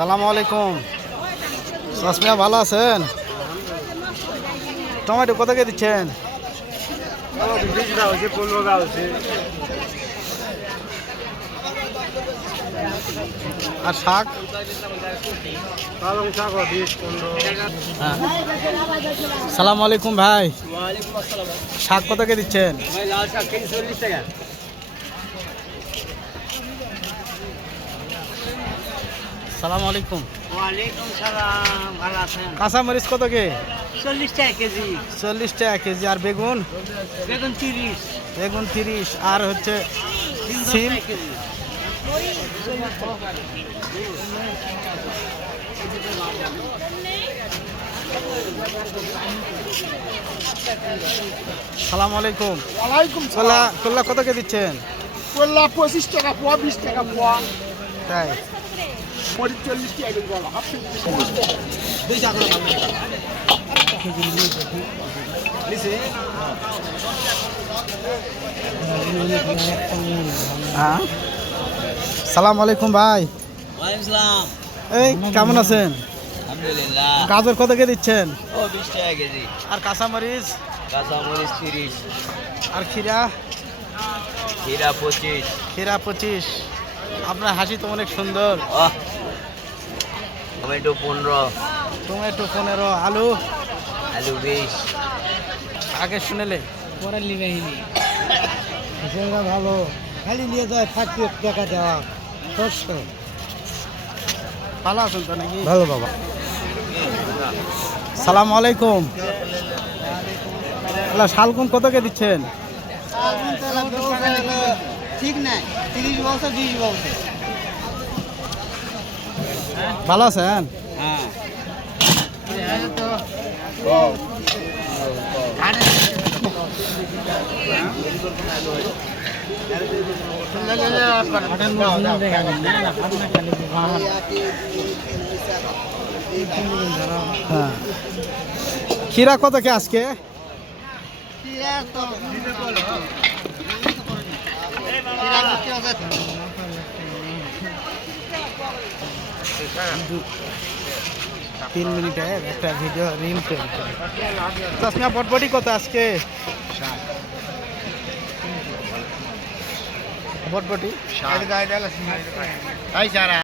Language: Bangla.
সালাম আলাইকুম। সসমিয়া ভালো আছেন? টমেটো কত কে দিচ্ছেন? আর শাক? হ্যাঁ। সালাম আলাইকুম ভাই। শাক কত কে দিচ্ছেন? সালাম আলাইকুম। ওয়ালাইকুম সালাম ভালো আছেন? কাঁচামরিচ কত কে? চল্লিশ টাকা কেজি। চল্লিশ টাকা কেজি আর বেগুন? বেগুন তিরিশ। বেগুন তিরিশ আর হচ্ছে সিম সালাম আলাইকুম। ওয়ালাইকুম কল্লা কল্লা কত কে দিচ্ছেন? করলা পঁচিশ টাকা পোয়া বিশ টাকা পোয়া। তাই? মরিচ হাফ হ্যাঁ? সালাম আলাইকুম ভাই। এই কেমন আছেন? আলহামদুলিল্লাহ। গাজর কত কে দিচ্ছেন? ও বিশ টাকা কেজি। আর কাঁচামরিচ? কাঁচা মরিচ তিরিশ। আর খিরা খিরা পঁচিশ। খিরা পঁচিশ। আপনার হাসি তো অনেক সুন্দর। টমেটো পনেরো। টমেটো পনেরো আলু। আলু বিশ। আগে শুনেলে পরে লিবাহিনী সেটা ভালো। খালি নিয়ে যায় থাকতে টাকা দেওয়া। ভালো আছেন তো নাকি? ভালো বাবা। সালাম আলাইকুম। আল্লাহ শালকুন কত কে দিচ্ছেন? ঠিক নাই। তিরিশ বছর বিশ বছর। ভালো আছেন? হ্যাঁ। হ্যাঁ। খিরা কত কে আজকে? তিন মিনিটের একটা ভিডিও রিল তৈরি করে চশমা বটবটি কত আজকে বটবটি